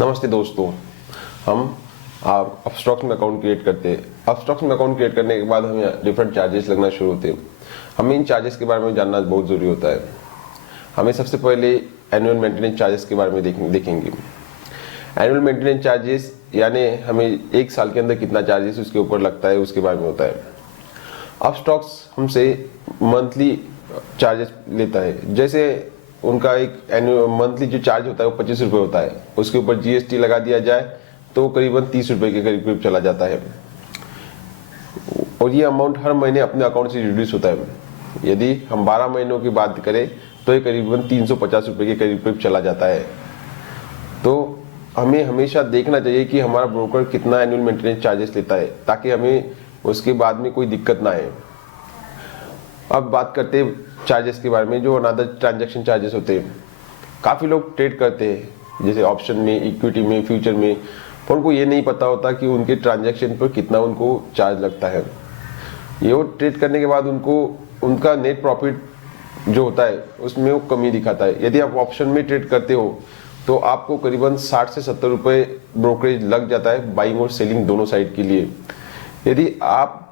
नमस्ते दोस्तों। हम अपस्टॉक्स में अकाउंट क्रिएट करते हैं। अपस्टॉक्स में अकाउंट क्रिएट करने के बाद हमें डिफरेंट चार्जेस लगना शुरू होते हैं। हमें इन चार्जेस के बारे में जानना बहुत ज़रूरी होता है। हमें सबसे पहले एनुअल मेंटेनेंस चार्जेस के बारे में देखेंगे। एनुअल मेंटेनेंस चार्जेस यानी हमें एक साल के अंदर कितना चार्जेस उसके ऊपर लगता है उसके बारे में होता है। अपस्टॉक्स हमसे मंथली चार्जेस लेता है। जैसे उनका एक एनुअल मंथली जो चार्ज होता है वो 25 रुपये होता है। उसके ऊपर जीएसटी लगा दिया जाए तो करीबन 30 रुपये के करीब चला जाता है और ये अमाउंट हर महीने अपने अकाउंट से रिड्यूस होता है। यदि हम 12 महीनों की बात करें तो ये करीबन 350 रुपये के करीब चला जाता है। तो हमें हमेशा देखना चाहिए कि हमारा ब्रोकर कितना एनुअल मेंटेनेंस चार्जेस लेता है ताकि हमें उसके बाद में कोई दिक्कत ना आए। अब बात करते हैं चार्जेस के बारे में, जो अनदर ट्रांजैक्शन चार्जेस होते हैं। काफ़ी लोग ट्रेड करते हैं जैसे ऑप्शन में, इक्विटी में, फ्यूचर में, पर उनको ये नहीं पता होता कि उनके ट्रांजैक्शन पर कितना उनको चार्ज लगता है। ये ट्रेड करने के बाद उनको उनका नेट प्रॉफिट जो होता है उसमें वो कमी दिखाता है। यदि आप ऑप्शन में ट्रेड करते हो तो आपको करीबन 60 से 70 रुपये ब्रोकरेज लग जाता है बाइंग और सेलिंग दोनों साइड के लिए। यदि आप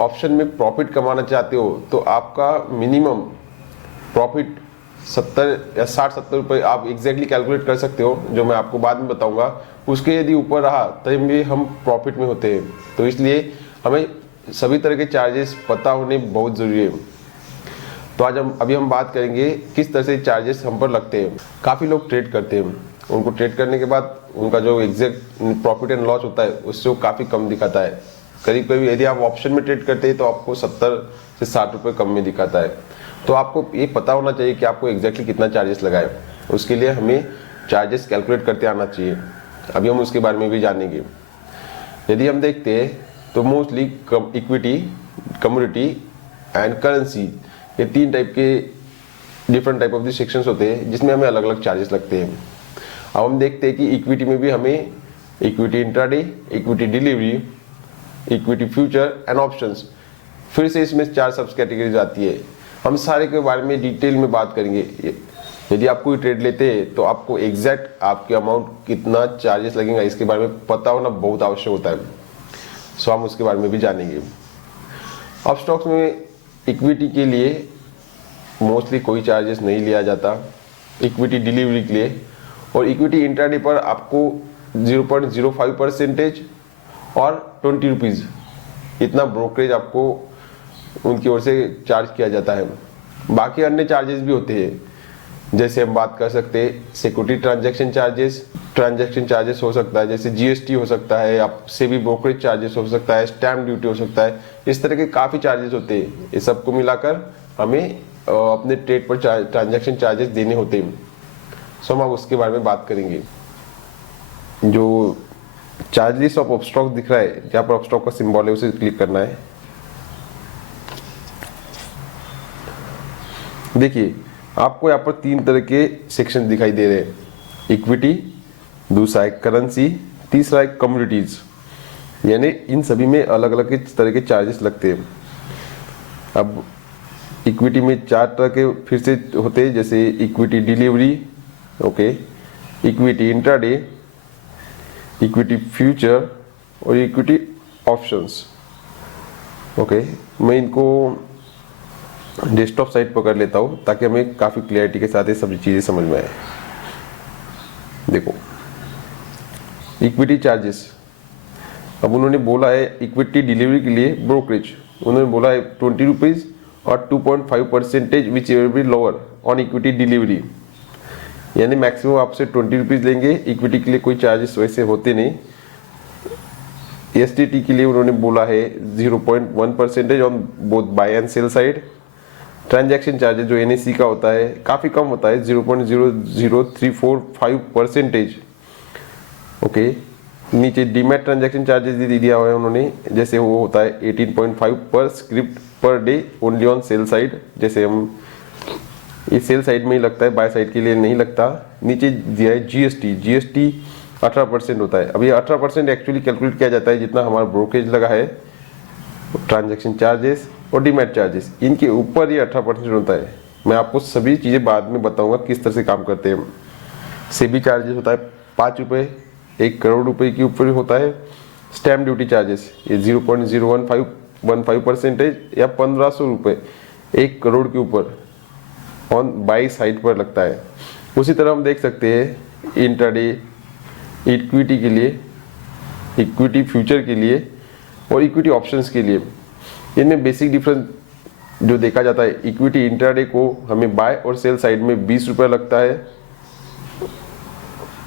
ऑप्शन में प्रॉफिट कमाना चाहते हो तो आपका मिनिमम प्रॉफिट 70 या 60-70 रुपये आप एग्जैक्टली कैलकुलेट कर सकते हो, जो मैं आपको बाद में बताऊंगा। उसके यदि ऊपर रहा तब भी हम प्रॉफिट में होते हैं। तो इसलिए हमें सभी तरह के चार्जेस पता होने बहुत ज़रूरी है। तो आज अभी हम बात करेंगे किस तरह से चार्जेस हम पर लगते हैं। काफ़ी लोग ट्रेड करते हैं, उनको ट्रेड करने के बाद उनका जो एग्जैक्ट प्रॉफिट एंड लॉस होता है उससे वो काफ़ी कम दिखाता है। करीब करीब यदि आप ऑप्शन में ट्रेड करते हैं तो आपको 70 से 60 रुपये कम में दिखाता है। तो आपको ये पता होना चाहिए कि आपको एग्जैक्टली कितना चार्जेस लगाए। उसके लिए हमें चार्जेस कैलकुलेट करते आना चाहिए। अभी हम उसके बारे में भी जानेंगे। यदि हम देखते हैं तो mostly equity, commodity and currency, ये 3 टाइप के different type of the sections होते हैं जिसमें हमें अलग अलग चार्जेस लगते हैं। अब हम देखते हैं कि इक्विटी में भी हमें equity intraday, equity delivery, equity future and options, फिर से इसमें 4 सब कैटेगरीज आती है। हम सारे के बारे में डिटेल में बात करेंगे। यदि आप कोई ट्रेड लेते हैं तो आपको एग्जैक्ट आपके अमाउंट कितना चार्जेस लगेगा इसके बारे में पता होना बहुत आवश्यक होता है। सो हम उसके बारे में भी जानेंगे। अब स्टॉक्स में इक्विटी के लिए मोस्टली कोई चार्जेस नहीं लिया जाता, इक्विटी डिलीवरी के लिए। और इक्विटी इंट्राडे पर आपको 0.05% और 20 रुपीज़ इतना ब्रोकरेज आपको उनकी ओर से चार्ज किया जाता है। बाकी अन्य चार्जेस भी होते हैं, जैसे हम बात कर सकते हैं सिक्योरिटी ट्रांजैक्शन चार्जेस हो सकता है, जैसे जीएसटी हो सकता है, आप से भी ब्रोकरेज चार्जेस हो सकता है, स्टैम्प ड्यूटी हो सकता है। इस तरह के काफ़ी चार्जेस होते हैं। ये सबको मिलाकर हमें अपने ट्रेड पर ट्रांजैक्शन चार्जेस देने होते हैं। सो हम अब उसके बारे में बात करेंगे। जो चार्ज लिस्ट ऑफ अपस्टॉक दिख रहा है, जहाँ पर अपस्टॉक का सिंबल है उसे क्लिक करना है। देखिए आपको यहाँ पर 3 तरह के सेक्शन दिखाई दे रहे हैं। इक्विटी, दूसरा है करेंसी, तीसरा है कमोडिटीज। यानी इन सभी में अलग अलग तरह के चार्जेस लगते हैं। अब इक्विटी में 4 तरह के फिर से होते हैं, जैसे equity delivery, okay, equity intraday, equity future और इक्विटी ऑप्शंस। ओके, मैं इनको डेस्कटॉप साइट पर कर लेता हूँ ताकि हमें काफ़ी क्लियरिटी के साथ ये सभी चीज़ें समझ में आए। देखो इक्विटी चार्जेस, अब उन्होंने बोला है इक्विटी डिलीवरी के लिए ब्रोकरेज उन्होंने बोला है 20 रुपीज़ और 2.5% which ever be lower on equity delivery. यानी मैक्सिमम आपसे 20 रुपीज़ लेंगे। इक्विटी के लिए कोई चार्जेस वैसे होते नहीं। एसटीटी के लिए उन्होंने बोला है 0.1% on both buy and sell side. Transaction charges जो एनएससी का होता है काफ़ी कम होता है, 0.00345%। ओके, नीचे डीमैट ट्रांजैक्शन चार्जेस दे दिया हुआ है उन्होंने, जैसे वो होता है 18.5 पर script per day only on sell side. जैसे हम ये सेल साइड में ही लगता है, बाय साइड के लिए नहीं लगता। नीचे दिया है जीएसटी 18% होता है। अब ये 18% एक्चुअली कैलकुलेट किया जाता है जितना हमारा ब्रोकरेज लगा है, ट्रांजैक्शन चार्जेस और डीमैट चार्जेस, इनके ऊपर ये 18% होता है। मैं आपको सभी चीज़ें बाद में बताऊंगा किस तरह से काम करते हैं। सेबी चार्जेस होता है 5 रुपये 1 करोड़ रुपए के ऊपर होता है। स्टैम्प ड्यूटी चार्जेस ये 0.015% या 1500 रुपये 1 करोड़ के ऊपर ऑन बाई साइड पर लगता है। उसी तरह हम देख सकते हैं इंट्राडे इक्विटी के लिए, इक्विटी फ्यूचर के लिए और इक्विटी ऑप्शंस के लिए। इनमें बेसिक डिफरेंस जो देखा जाता है, इक्विटी इंट्राडे को हमें बाय और सेल साइड में 20 रुपये लगता है,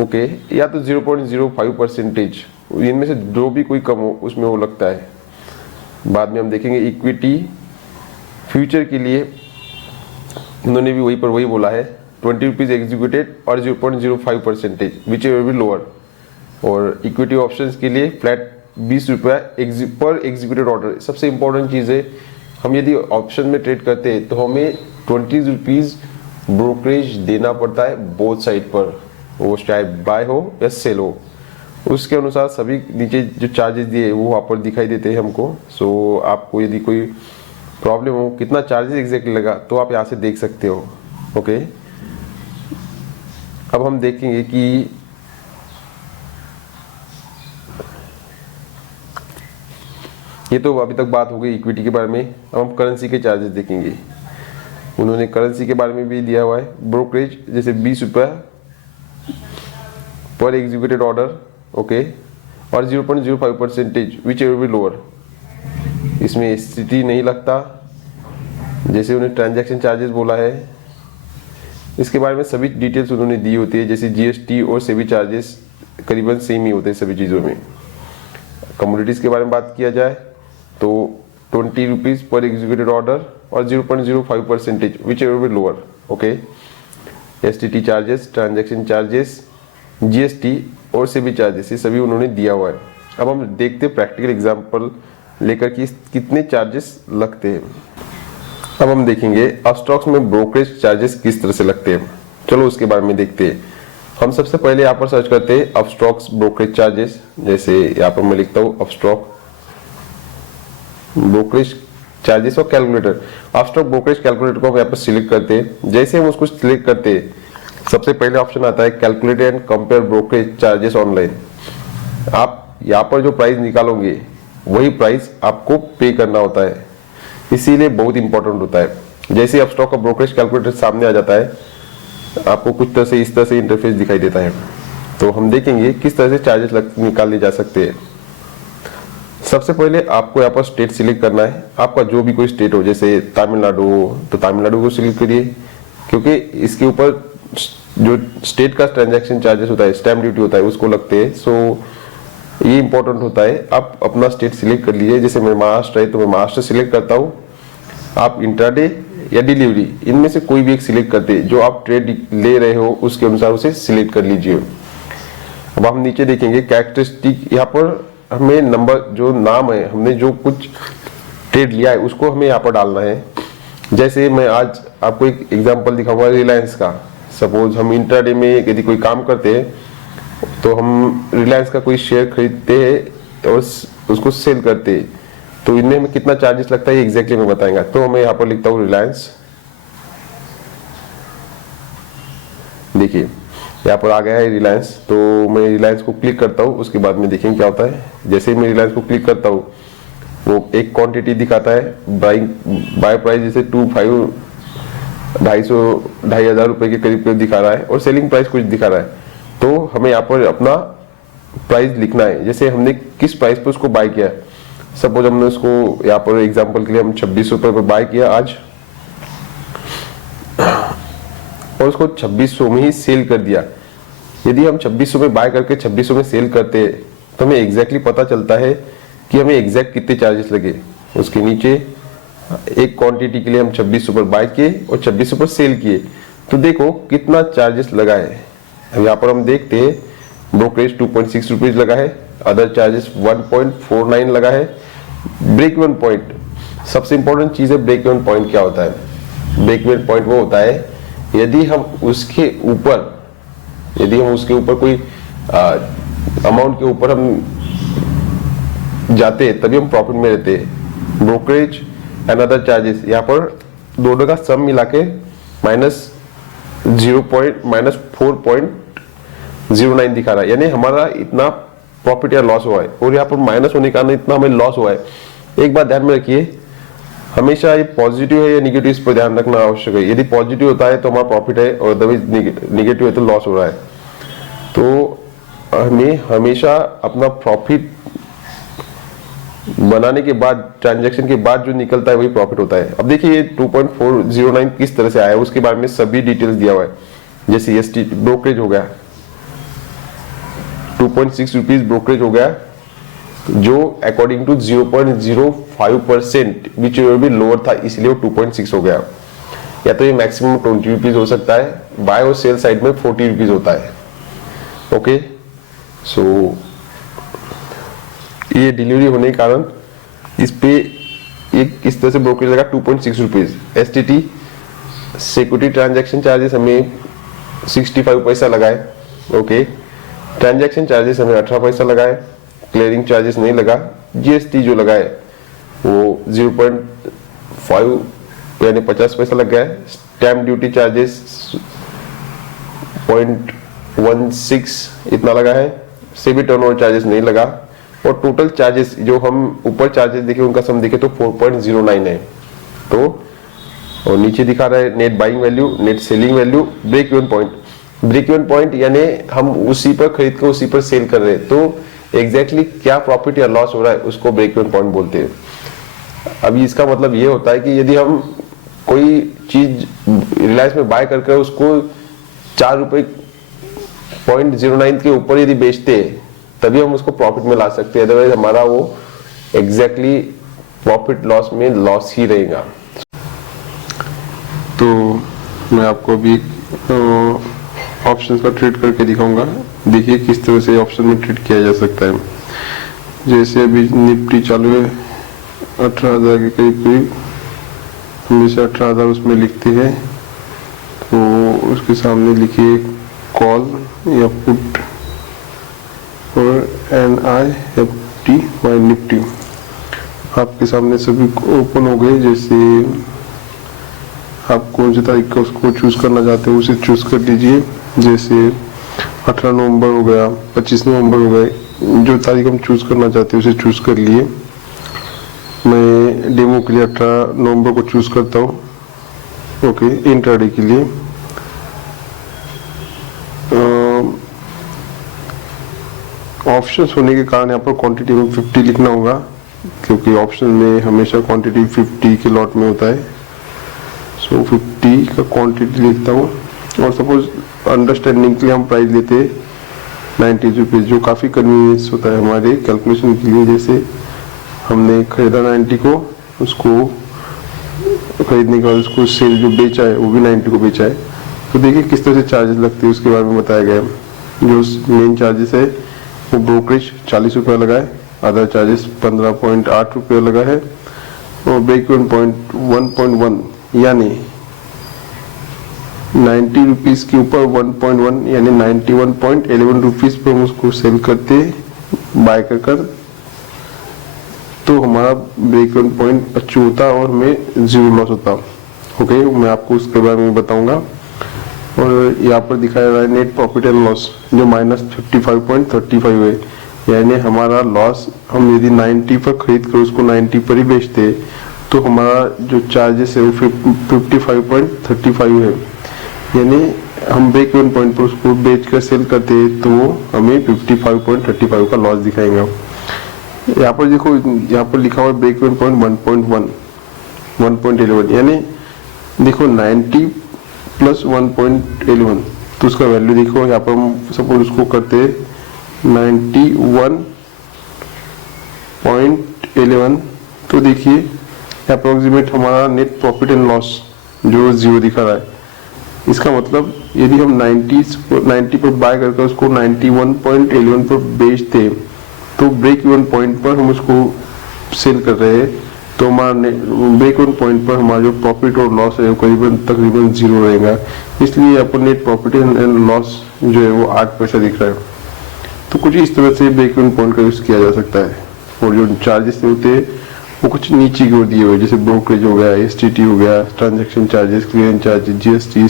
ओके, या तो 0.05%, इनमें से जो भी कोई कम हो उसमें वो लगता है। बाद में हम देखेंगे इक्विटी फ्यूचर के लिए उन्होंने भी वही पर वही बोला है, 20 रुपीज एग्जीक्यूटेड और 0.05% विच एवर बी लोअर। और इक्विटी ऑप्शंस के लिए फ्लैट 20 रुपये पर एग्जीक्यूटेड ऑर्डर। सबसे इंपॉर्टेंट चीज़ है, हम यदि ऑप्शन में ट्रेड करते हैं तो हमें 20 रुपीज ब्रोकरेज देना पड़ता है बोथ साइड पर, वो चाहे बाय हो या सेल हो। उसके अनुसार सभी नीचे जो चार्जेस दिए वो वहाँ पर दिखाई देते हैं हमको। सो आपको यदि कोई प्रॉब्लम हो कितना चार्जेस एग्जैक्टली लगा तो आप यहाँ से देख सकते हो, ओके। अब हम देखेंगे कि ये तो अभी तक बात हो गई इक्विटी के बारे में। अब हम करेंसी के चार्जेस देखेंगे। उन्होंने करेंसी के बारे में भी दिया हुआ है, ब्रोकरेज जैसे 20 रुपये पर एग्जीक्यूटेड ऑर्डर, ओके, और 0.05% विच एवर बी लोअर। इसमें एसटीटी नहीं लगता, जैसे उन्हें ट्रांजैक्शन चार्जेस बोला है। इसके बारे में सभी डिटेल्स उन्होंने दी होती है, जैसे जीएसटी और सेबी चार्जेस करीबन सेम ही होते हैं सभी चीज़ों में। कमोडिटीज़ के बारे में बात किया जाए तो 20 रुपीज़ पर एग्जीक्यूटेड ऑर्डर और 0.05% which ever be lower, okay. STT charges, transaction charges, GST और सेबी चार्जेस, ये सभी उन्होंने दिया हुआ है। अब हम देखते हैं प्रैक्टिकल एग्जांपल लेकर कि कितने चार्जेस लगते हैं। अब हम देखेंगे अपस्टॉक्स में ब्रोकरेज चार्जेस किस तरह से लगते हैं। चलो उसके बारे में देखते हैं। हम सबसे पहले यहाँ पर सर्च करते हैं अपस्टॉक्स ब्रोकरेज चार्जेस। जैसे यहाँ पर मैं लिखता हूँ अपस्टॉक ब्रोकरेज चार्जेस और कैलकुलेटर। अपस्टॉक ब्रोकरेज कैलकुलेटर को हम यहाँ पर सिलेक्ट करते हैं। जैसे हम उसको सिलेक्ट करते हैं सबसे पहले ऑप्शन आता है calculate and compare brokerage charges online. आप यहाँ पर जो प्राइस निकालोगे वही प्राइस आपको पे करना होता है, इसीलिए बहुत इंपॉर्टेंट होता है। जैसे अपस्टॉक का ब्रोकरेज कैलकुलेटर सामने आ जाता है, आपको कुछ तरह से इस तरह से इंटरफेस दिखाई देता है। तो हम देखेंगे किस तरह से चार्जेस निकाले जा सकते हैं। सबसे पहले आपको यहाँ पर स्टेट सिलेक्ट करना है। आपका जो भी कोई स्टेट हो, जैसे तमिलनाडु हो तो तमिलनाडु को सिलेक्ट करिए, क्योंकि इसके ऊपर जो स्टेट का ट्रांजैक्शन चार्जेस होता है, स्टैम्प ड्यूटी होता है, उसको लगते हैं। सो ये इंपॉर्टेंट होता है। आप अपना स्टेट सिलेक्ट कर लीजिए। जैसे मैं महाराष्ट्र है तो मैं महाराष्ट्र सिलेक्ट करता हूँ। आप इंट्राडे या डिलीवरी इनमें से कोई भी एक सिलेक्ट करते, जो आप ट्रेड ले रहे हो उसके अनुसार उसे सिलेक्ट कर लीजिए। अब हम नीचे देखेंगे कैरेक्टरिस्टिक। यहाँ पर हमें नंबर, जो नाम है, हमने जो कुछ ट्रेड लिया है उसको हमें यहाँ पर डालना है। जैसे मैं आज आपको एक एग्जांपल दिखाऊंगा रिलायंस का। सपोज हम इंट्राडे में यदि कोई काम करते हैं तो हम रिलायंस का कोई शेयर खरीदते हैं और उसको सेल करते हैं, तो इनमें हमें कितना चार्जेस लगता है एग्जैक्टली मैं बताएंगा। तो मैं यहाँ पर लिखता हूँ रिलायंस। देखिए यहाँ पर आ गया है रिलायंस, तो मैं रिलायंस को क्लिक करता हूँ। उसके बाद में देखेंगे क्या होता है। जैसे ही मैं रिलायंस को क्लिक करता हूँ वो एक क्वांटिटी दिखाता है, बाय प्राइस जैसे 2,500 रुपए के करीब दिखा रहा है और सेलिंग प्राइस कुछ दिखा रहा है। तो हमें यहाँ पर अपना प्राइस लिखना है, जैसे हमने किस प्राइस पर उसको बाय किया। सपोज हमने उसको यहाँ पर एग्जांपल के लिए हम 26 रुपए पर बाय किया आज, और उसको 2600 में ही सेल कर दिया। यदि हम 2600 में बाय करके 2600 में सेल करते हैं तो हमें एग्जैक्टली पता चलता है कि हमें एग्जैक्ट कितने चार्जेस लगे। उसके नीचे एक क्वांटिटी के लिए हम 2600 पर बाय किए और 2600 पर सेल किए, तो देखो कितना चार्जेस लगा है। यहाँ पर हम देखते हैं ब्रोकरेज 2.6 रुपीज लगा है, अदर चार्जेस 1.49 लगा है। ब्रेक इवन पॉइंट, सबसे इंपॉर्टेंट चीज है ब्रेक इवन पॉइंट क्या होता है। ब्रेक इवन पॉइंट वो होता है यदि हम उसके ऊपर कोई अमाउंट के ऊपर हम जाते हैं तभी हम प्रॉफिट में रहते हैं। ब्रोकरेज एंड अदर चार्जेस, यहाँ पर दोनों का सम मिला के -4.5 09 दिखा रहा है, यानी हमारा इतना प्रॉफिट या लॉस हुआ है, और यहाँ पर माइनस होने के कारण इतना हमें लॉस हुआ है। एक बात ध्यान में रखिए, हमेशा ये पॉजिटिव है या निगेटिव, इस पर ध्यान रखना आवश्यक है। यदि पॉजिटिव होता है तो हमारा प्रॉफिट है, और अदरवाइज निगेटिव है तो लॉस हो रहा है। तो हमें हमेशा अपना प्रॉफिट बनाने के बाद, ट्रांजैक्शन के बाद जो निकलता है वही प्रॉफिट होता है। अब देखिए ये 2.409 किस तरह से आया है, उसके बारे में सभी डिटेल्स दिया हुआ है। जैसे एसटी ब्रोकरेज हो गया 2.6 रुपीज ब्रोकरेज हो गया, जो अकॉर्डिंग टू 0.05% विच भी लोअर था, इसलिए वो 2.6 हो गया। या तो ये मैक्सिमम 20 रुपीज हो सकता है, बाय और सेल साइड में 40 रुपीज होता है। ओके, सो ये डिलीवरी होने के कारण इस पे एक इस तरह से ब्रोकरेज लगा 2.6 rupees. STT security transaction charges हमें 65 पैसा लगाए। ओके, ट्रांजैक्शन चार्जेस हमें 18 पैसा लगाए, क्लियरिंग चार्जेस नहीं लगा। जीएसटी जो लगाए वो 0.5 यानी 50 पैसा लग गया है। स्टैम्प ड्यूटी चार्जेस 0.16 इतना लगा है। सेबी टर्नओवर चार्जेस नहीं लगा, और टोटल चार्जेस जो हम ऊपर चार्जेस देखे उनका सम देखे तो 4.09 है। तो और नीचे दिखा रहा है net buying value, net selling value, break even point. Break even point यानी हम उसी पर खरीद कर उसी पर सेल कर रहे हैं, तो एग्जैक्टली क्या प्रॉफिट या लॉस हो रहा है उसको ब्रेक इवन पॉइंट बोलते हैं। अभी इसका मतलब ये होता है कि यदि हम कोई चीज रिलायंस में बाय करके उसको 4 रुपए 0.09 के ऊपर यदि बेचते हैं तभी हम उसको प्रॉफिट में ला सकते हैं, अदरवाइज हमारा वो एग्जैक्टली प्रॉफिट लॉस में लॉस ही रहेगा। तो मैं आपको अभी ऑप्शंस का ट्रेड करके दिखाऊंगा। देखिए किस तरह से ऑप्शन में ट्रेड किया जा सकता है। जैसे अभी निफ्टी चालू है 18,000 के करीब करीब, हमेशा 18,000 उसमें लिखते हैं, तो उसके सामने लिखिए कॉल या पुट और NIFT बाय निफ्टी। आपके सामने सभी ओपन हो गए। जैसे आप कौन सी तारीख का उसको चूज करना चाहते हो उसे चूज कर लीजिए। जैसे 18 नवंबर हो गया, 25 नवंबर हो गए, जो तारीख हम चूज करना चाहते हैं उसे चूज कर लिए। मैं डेमो के लिए 18 नवंबर को चूज करता हूँ। ओके, इंट्राडे के लिए ऑप्शंस होने के कारण यहाँ पर क्वांटिटी में 50 लिखना होगा, क्योंकि ऑप्शन में हमेशा क्वांटिटी 50 के लॉट में होता है। सो 50 का क्वांटिटी लिखता हूँ, और सपोज अंडरस्टैंडिंग के लिए हम प्राइस लेते हैं 90 रुपीज़, जो काफ़ी कन्वीनियंस होता है हमारे कैलकुलेशन के लिए। जैसे हमने खरीदा 90 को, उसको खरीदने के बाद उसको सेल जो बेचा है वो भी 90 को बेचा है। तो देखिए किस तरह से चार्जेस लगते हैं उसके बारे में बताया गया है। जो मेन चार्जेस है वो ब्रोकरेज 40 रुपये लगा है, अदर चार्जेस 15.8 रुपये लगा है, और ब्रेक इवन पॉइंट 1.1 यानी 90 रुपीज़ के ऊपर 1.1 यानी 91.11 रुपीज़ पर हम उसको सेल करते बाय कर तो हमारा ब्रेक इवन पॉइंट अचीव होता और हमें 0 लॉस होता। ओके, मैं आपको उसके बारे में बताऊंगा। और यहाँ पर दिखाया रहा है नेट प्रॉफिट एंड लॉस, जो -55.35 है, यानी हमारा लॉस, हम यदि 90 पर खरीद कर उसको 90 पर ही बेचते तो हमारा जो चार्जेस है वो 55.35 है, यानी हम ब्रेक इवन पॉइंट पर उसको बेच कर सेल करते तो हमें 55.35 का लॉस दिखाएगा। यहाँ पर देखो, यहाँ पर लिखा हुआ है ब्रेक इवन पॉइंट 1.11, यानी देखो 90 प्लस 1.11, तो उसका वैल्यू देखो। यहाँ पर हम सपोज उसको करते 91.11, तो देखिए अप्रोक्सीमेट हमारा नेट प्रॉफिट एंड लॉस जो 0 दिखा रहा है। इसका मतलब यदि हम 90 पर बाय करके उसको 91.11 पर बेचते तो ब्रेक इवन पॉइंट पर हम उसको सेल कर रहे हैं, तो हमारा ब्रेक इवन पॉइंट पर हमारा जो प्रॉफिट और लॉस है वो तकरीबन 0 रहेगा। इसलिए यहाँ पर नेट प्रॉफिट एंड लॉस जो है वो 8 पैसा दिख रहा है। तो कुछ इस तरह से ब्रेक इवन पॉइंट का यूज किया जा सकता है। और जो चार्जेस होते हैं वो कुछ नीचे की ओर दिए हुए, जैसे ब्रोकरेज हो गया, एसटीटी हो गया, transaction charges, clearing charges, GST,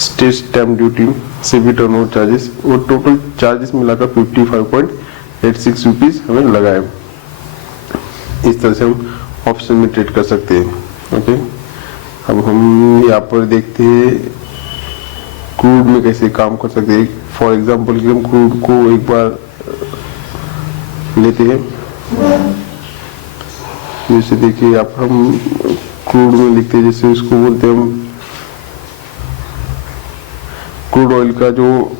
state stamp duty, SEBI turnover charges, वो टोटल चार्जेस मिलाकर 55.86 रुपीज हमें लगा है। इस तरह से हम ऑप्शन में ट्रेड कर सकते हैं। ओके, अब हम यहाँ पर देखते हैं क्रूड में कैसे काम कर सकते हैं। फॉर एग्जाम्पल कि हम क्रूड को एक बार लेते हैं, जैसे देखिए यहाँ पर हम क्रूड में लिखते हैं, जैसे उसको बोलते हैं हम क्रूड ऑयल का जो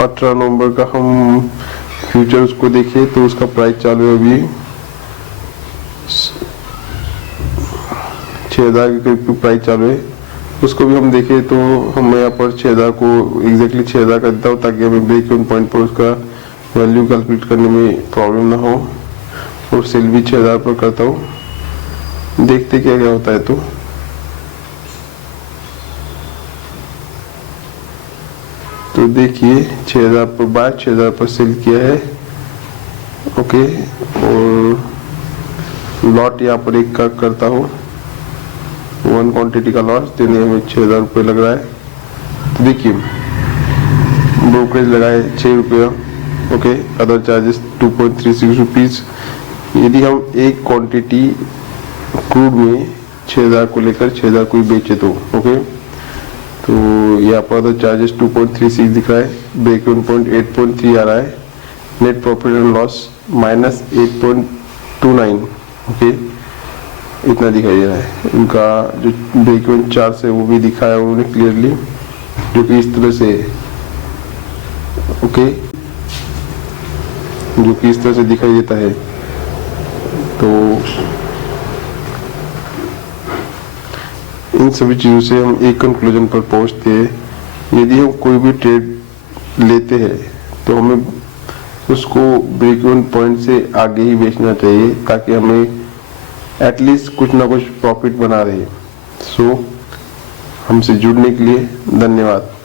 18 नवंबर का हम फ्यूचर उसको देखें तो उसका प्राइस चालू है अभी 6000 के करीब प्राइस चालू है। उसको भी हम देखें तो हम यहाँ पर 6000 को एग्जैक्टली 6000 कर देता हूँ ताकि हमें ब्रेक इवन पॉइंट पर उसका वैल्यू कैलकुलेट करने में प्रॉब्लम ना हो, और सेल भी 6000 पर करता हूँ। देखते क्या क्या होता है। तो देखिए 6000 पर बाय, 6000 पर सेल किया है। ओके, और लॉट यहाँ पर एक का करता हूँ, 1 क्वांटिटी का लॉस देने हमें 6000 रुपये लग रहा है। तो देखिए ब्रोकरेज लगाए 6 रुपया। Okay, other charges 2.36 rupees. यदि हम एक क्वांटिटी क्रूड में 6000 को लेकर 6000 को ही बेचे तो ओके, तो यहाँ पर अदर चार्जेस 2.36 दिख रहा है, ब्रेक इवन पॉइंट 8.3 आ रहा है, net profit and loss -8.29। Okay, इतना दिखाई दे रहा है। उनका जो ब्रेक इवन चार्ट है वो भी दिखाया उन्होंने क्लियरली, जो कि इस तरह से ओके, जो कि इस तरह से दिखाई देता है। तो इन सभी चीजों से हम एक कंक्लूजन पर पहुंचते हैं। यदि हम कोई भी ट्रेड लेते हैं तो हमें उसको ब्रेक इवन पॉइंट से आगे ही बेचना चाहिए ताकि हमें एटलीस्ट कुछ ना कुछ प्रॉफिट बना रहे। सो हमसे जुड़ने के लिए धन्यवाद।